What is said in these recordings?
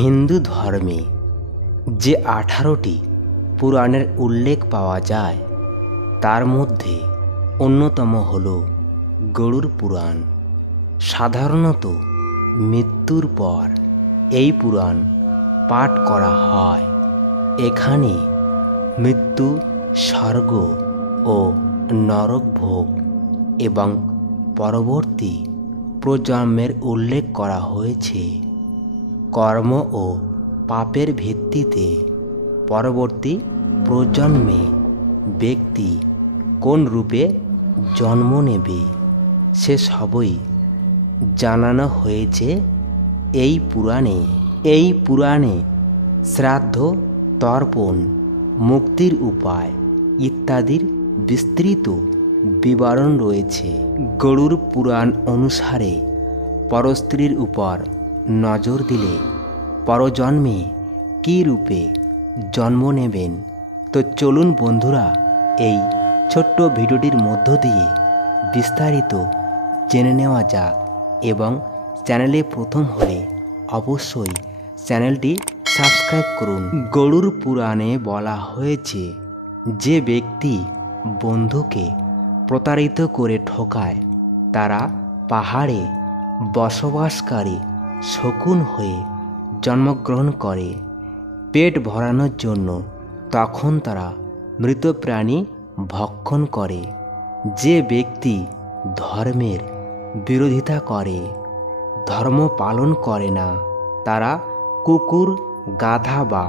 হিন্দু ধর্মে যে 18টি পুরাণের উল্লেখ পাওয়া যায় তার মধ্যে অন্যতম হল গরুড় পুরাণ। সাধারণত মৃত্যুর পর এই পুরাণ পাঠ করা হয়। এখানে মৃত্যু, স্বর্গ ও নরক ভোগ এবং পরবর্তী প্রজন্মের উল্লেখ করা হয়েছে। কর্ম ও পাপের ভিত্তিতে পরবর্তী প্রজন্মে ব্যক্তি কোন রূপে জন্ম নেবে সে সবই জানানো হয়েছে এই পুরাণে শ্রাদ্ধ, তর্পণ, মুক্তির উপায় ইত্যাদির বিস্তৃত বিবরণ রয়েছে। গরুড় পুরাণ অনুসারে পরস্ত্রীর উপর নজর দিলে পরজন্মে কী রূপে জন্ম নেবেন। তো চলুন বন্ধুরা, এই ছোট্ট ভিডিওটির মধ্য দিয়ে বিস্তারিত জেনে নেওয়া যাক। এবং চ্যানেলে প্রথম হলে অবশ্যই চ্যানেলটি সাবস্ক্রাইব করুন। গরুড় পুরাণে বলা হয়েছে, যে ব্যক্তি বন্ধুকে প্রতারিত করে ঠকায় তারা পাহাড়ে বসবাসকারী শকুন হয়ে জন্মগ্রহণ করে পেট ভরানোর জন্য। তখন তারা মৃত প্রাণী ভক্ষণ করে। যে ব্যক্তি ধর্মের বিরোধিতা করে, ধর্ম পালন করে না, তারা কুকুর, গাধা বা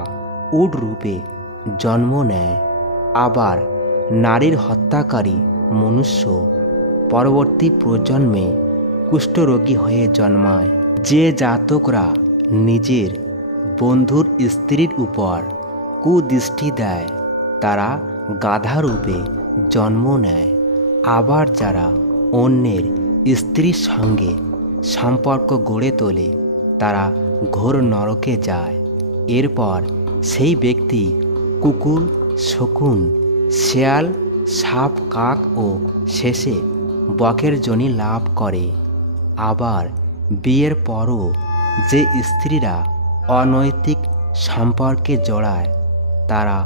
উট রূপে জন্ম নেয়। আবার নারীর হত্যাকারী মনুষ্য পরবর্তী প্রজন্মে কুষ্ঠরোগী হয়ে জন্মায়। যে জাতকরা নিজের বন্ধুর স্ত্রীর উপর কুদৃষ্টি দেয় তারা গাধা রূপে জন্ম নেয়। আবার যারা অন্যের স্ত্রীর সঙ্গে সম্পর্ক গড়ে তোলে তারা ঘোর নরকে যায়। এরপর সেই ব্যক্তি কুকুর, শকুন, শেয়াল, সাপ, কাক ও শেষে বকের যোনি লাভ করে। আবার বিয়ের পরও যে স্ত্রীরা অনৈতিক সম্পর্কে জড়ায় তারা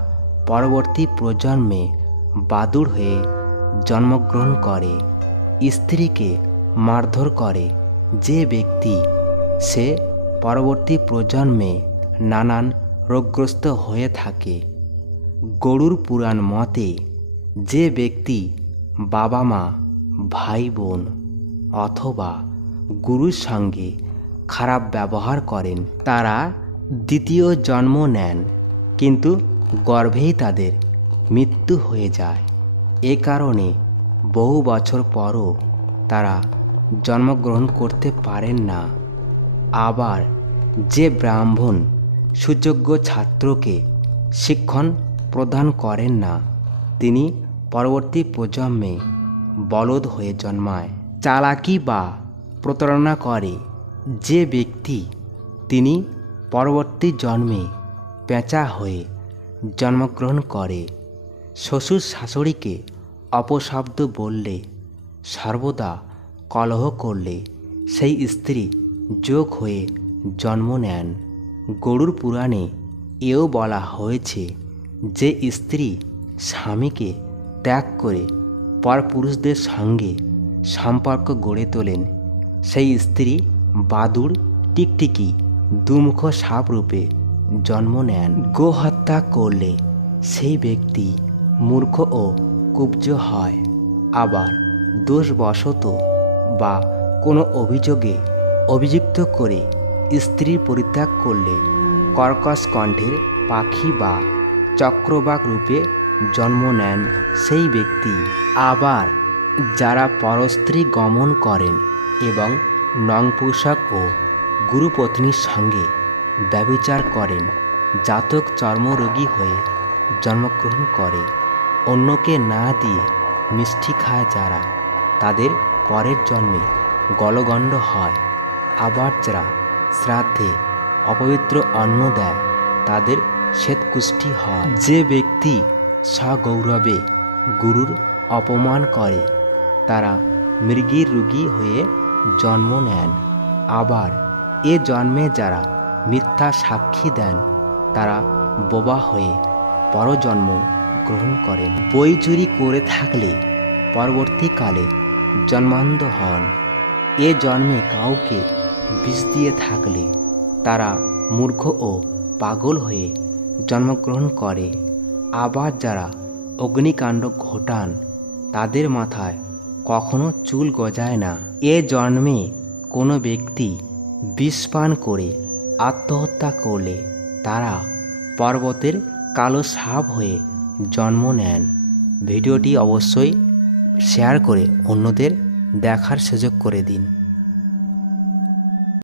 পরবর্তী প্রজন্মে বাদুড় হয়ে জন্মগ্রহণ করে। স্ত্রীকে মারধর করে যে ব্যক্তি, সে পরবর্তী প্রজন্মে নানান রোগগ্রস্ত হয়ে থাকে। গরুড় পুরাণ মতে যে ব্যক্তি বাবা মা, ভাই বোন অথবা গুরুর সঙ্গে খারাপ ব্যবহার করেন তারা দ্বিতীয় জন্ম নেন, কিন্তু গর্ভেই তাদের মৃত্যু হয়ে যায়। এ কারণে বহু বছর পরও তারা জন্মগ্রহণ করতে পারেন না। আবার যে ব্রাহ্মণ সুযোগ্য ছাত্রকে শিক্ষণ প্রদান করেন না তিনি পরবর্তী প্রজন্মে বলদ হয়ে জন্মায়। চালাকি বা প্রতারণা করে যে ব্যক্তি তিনি পরবর্তী জন্মে পেঁচা হয়ে জন্মগ্রহণ করে। শ্বশুর শাশুড়িকে অপশব্দ বললে, সর্বদা কলহ করলে সেই স্ত্রী যোগ হয়ে জন্ম নেন। গরুড় পুরাণে এও বলা হয়েছে, যে স্ত্রী স্বামীকে ত্যাগ করে পরপুরুষদের সঙ্গে সম্পর্ক গড়ে তোলেন সেই স্ত্রী বাদুড়, টিকটিকি, দুমুখ সাপ রূপে জন্ম নেন। গোহত্যা করলে সেই ব্যক্তি মূর্খ ও কুব্জ হয়। আবার দোষবশত বা কোনো অভিযোগে অভিযুক্ত করে স্ত্রীর পরিত্যাগ করলে কর্কশ কণ্ঠের পাখি বা চক্রবাক রূপে জন্ম নেন সেই ব্যক্তি। আবার যারা পরস্ত্রী গমন করেন এবং নংপুসক ও গুরুপত্নীর সঙ্গে ব্যভিচার করেন, জাতক চর্মরোগী হয়ে জন্মগ্রহণ করে। অন্যকে না দিয়ে মিষ্টি খায় যারা, তাদের পরের জন্মে গলগণ্ড হয়। আবার যারা শ্রাদ্ধে অপবিত্র অন্ন দেয় তাদের শ্বেতকুষ্ঠি হয়। যে ব্যক্তি সগৌরবে গুরুর অপমান করে তারা মৃগীর রোগী হয়ে জন্ম নেন। আবার এ জন্মে যারা মিথ্যা সাক্ষী দেন তারা বোবা হয়ে পরজন্ম গ্রহণ করেন। বই চুরি করে থাকলে পরবর্তীকালে জন্মান্ধ হন। এ জন্মে কাউকে বিষ দিয়ে থাকলে তারা মূর্খ ও পাগল হয়ে জন্মগ্রহণ করে। আবার যারা অগ্নিকাণ্ড ঘটান তাদের মাথায় কখনো চুল গজায় না। এ জন্মে কোনো ব্যক্তি বিষ পান করে আত্মহত্যা করলে তারা পর্বতের কালো সাপ হয়ে জন্ম নেন। ভিডিওটি অবশ্যই শেয়ার করে অন্যদের দেখার সুযোগ করে দিন।